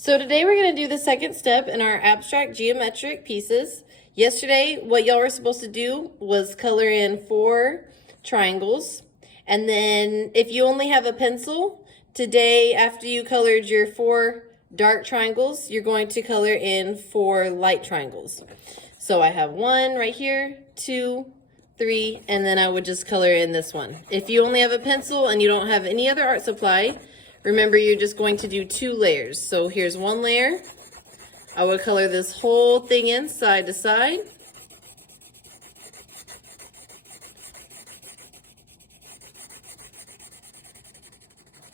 So today we're going to do the second step in our abstract geometric pieces. Yesterday, what y'all were supposed to do was color in 4 triangles. And then if you only have a pencil, today after you colored your 4 dark triangles, you're going to color in 4 light triangles. So I have 1 right here, 2, 3, and then I would just color in this one. If you only have a pencil and you don't have any other art supply, remember, you're just going to do 2 layers. So here's 1 layer. I would color this whole thing in side to side.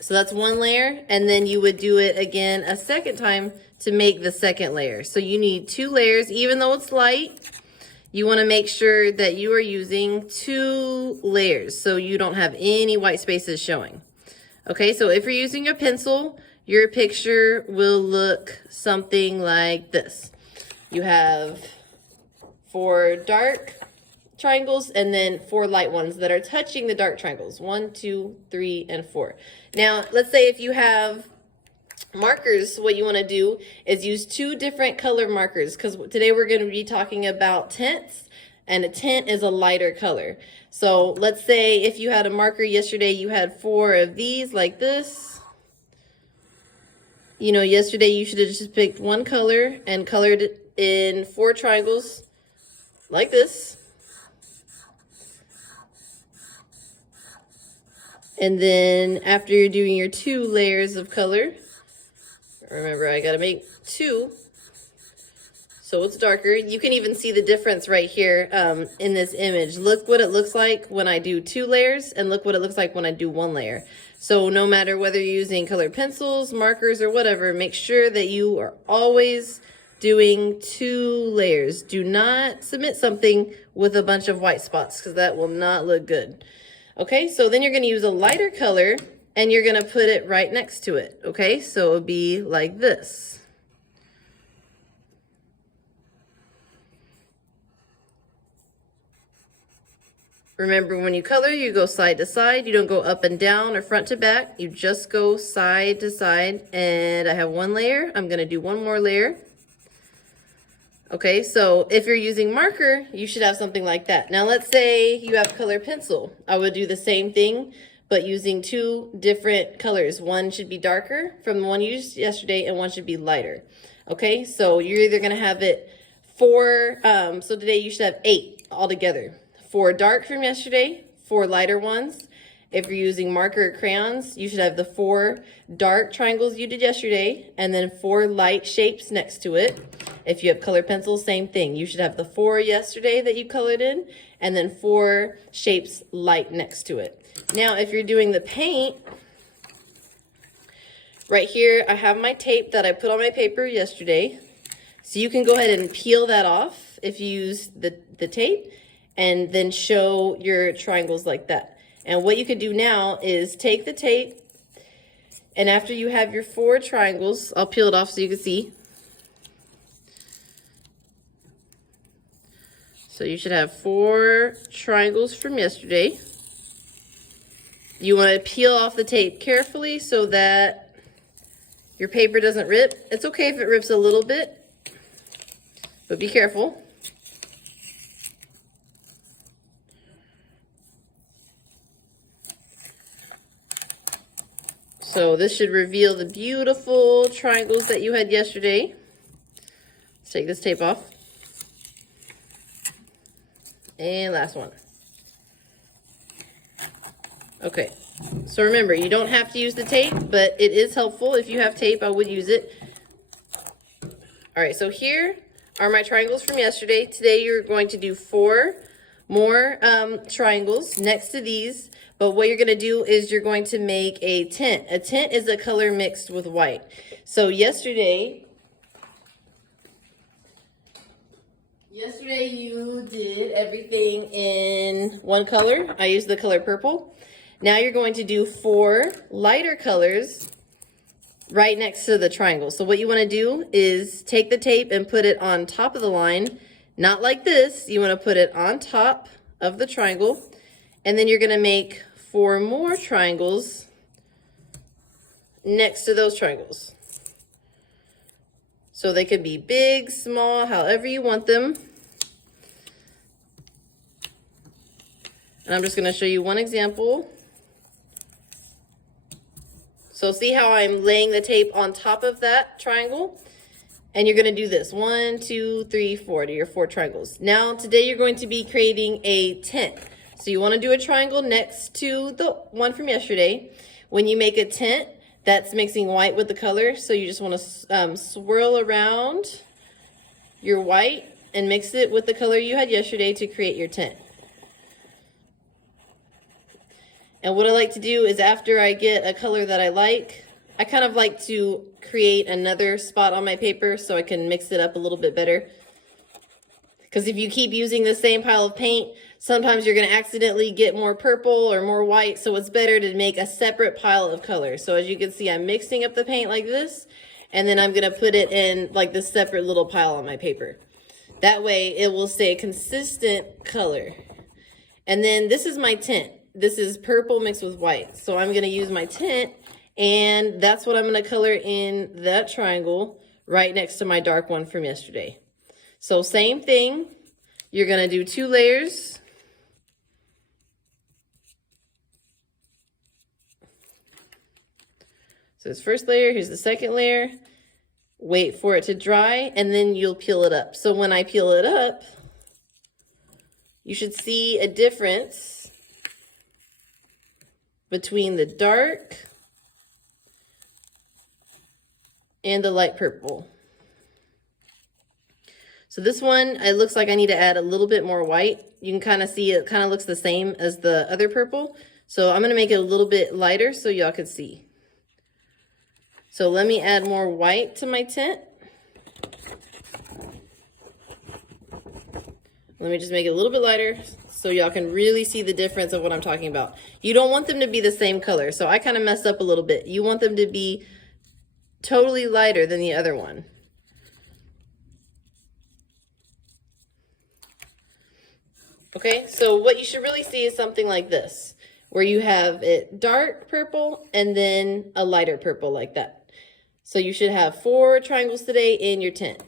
So that's 1 layer, and then you would do it again a second time to make the second layer. So you need 2 layers, even though it's light. You want to make sure that you are using 2 layers so you don't have any white spaces showing. Okay, so if you're using a pencil, your picture will look something like this. You have 4 dark triangles and then 4 light ones that are touching the dark triangles. 1, 2, 3, and 4. Now, let's say if you have markers, what you want to do is use 2 different color markers, because today we're going to be talking about tints, and a tint is a lighter color. So let's say if you had a marker yesterday, you had 4 of these like this. You know, yesterday you should have just picked 1 color and colored it in 4 triangles like this. And then after you're doing your 2 layers of color, remember, I gotta make 2, so it's darker. You can even see the difference right here in this image. Look what it looks like when I do 2 layers, and look what it looks like when I do 1 layer. So no matter whether you're using colored pencils, markers, or whatever, make sure that you are always doing 2 layers. Do not submit something with a bunch of white spots, because that will not look good. Okay, so then you're gonna use a lighter color, and you're gonna put it right next to it, okay? So it'll be like this. Remember, when you color, you go side to side. You don't go up and down or front to back. You just go side to side. And I have 1 layer. I'm gonna do 1 more layer. Okay, so if you're using marker, you should have something like that. Now let's say you have color pencil. I would do the same thing, but using 2 different colors. 1 should be darker from the one you used yesterday, and 1 should be lighter. Okay, so you're either gonna have it 4, so today you should have 8 altogether. 4 dark from yesterday, 4 lighter ones. If you're using marker or crayons, you should have the 4 dark triangles you did yesterday, and then 4 light shapes next to it. If you have colored pencils, same thing. You should have the 4 yesterday that you colored in, and then 4 shapes light next to it. Now, if you're doing the paint, right here, I have my tape that I put on my paper yesterday. So you can go ahead and peel that off if you use the tape, and then show your triangles like that. And what you could do now is take the tape, and after you have your 4 triangles, I'll peel it off so you can see. So you should have 4 triangles from yesterday. You want to peel off the tape carefully so that your paper doesn't rip. It's okay if it rips a little bit, but be careful. So this should reveal the beautiful triangles that you had yesterday. Let's take this tape off. And last one. Okay, so remember, you don't have to use the tape, but it is helpful. If you have tape, I would use it. All right, so here are my triangles from yesterday. Today you're going to do 4 more triangles next to these. But what you're going to do is you're going to make a tint. A tint is a color mixed with white. So yesterday you did everything in 1 color. I used the color purple. Now you're going to do 4 lighter colors right next to the triangle. So what you want to do is take the tape and put it on top of the line. Not like this. You want to put it on top of the triangle. And then you're going to make 4 more triangles next to those triangles. So they could be big, small, however you want them. And I'm just going to show you one example. So see how I'm laying the tape on top of that triangle? And you're going to do this, 1, 2, 3, 4, to your 4 triangles. Now, today you're going to be creating a tent. So you want to do a triangle next to the one from yesterday. When you make a tent, that's mixing white with the color. So you just want to swirl around your white and mix it with the color you had yesterday to create your tent. And what I like to do is after I get a color that I like, I kind of like to create another spot on my paper so I can mix it up a little bit better. Because if you keep using the same pile of paint, sometimes you're going to accidentally get more purple or more white. So it's better to make a separate pile of colors. So as you can see, I'm mixing up the paint like this, and then I'm going to put it in like this separate little pile on my paper. That way it will stay a consistent color. And then this is my tint. This is purple mixed with white. So I'm going to use my tint, and that's what I'm going to color in that triangle right next to my dark one from yesterday. So same thing, you're going to do 2 layers. So this first layer, here's the second layer. Wait for it to dry, and then you'll peel it up. So when I peel it up, you should see a difference between the dark and the light purple. So this one, it looks like I need to add a little bit more white. You can kind of see it kind of looks the same as the other purple. So I'm going to make it a little bit lighter so y'all can see. So let me add more white to my tint. Let me just make it a little bit lighter so y'all can really see the difference of what I'm talking about. You don't want them to be the same color. So I kind of messed up a little bit. You want them to be totally lighter than the other one. Okay, so what you should really see is something like this, where you have it dark purple and then a lighter purple like that. So you should have 4 triangles today in your tent.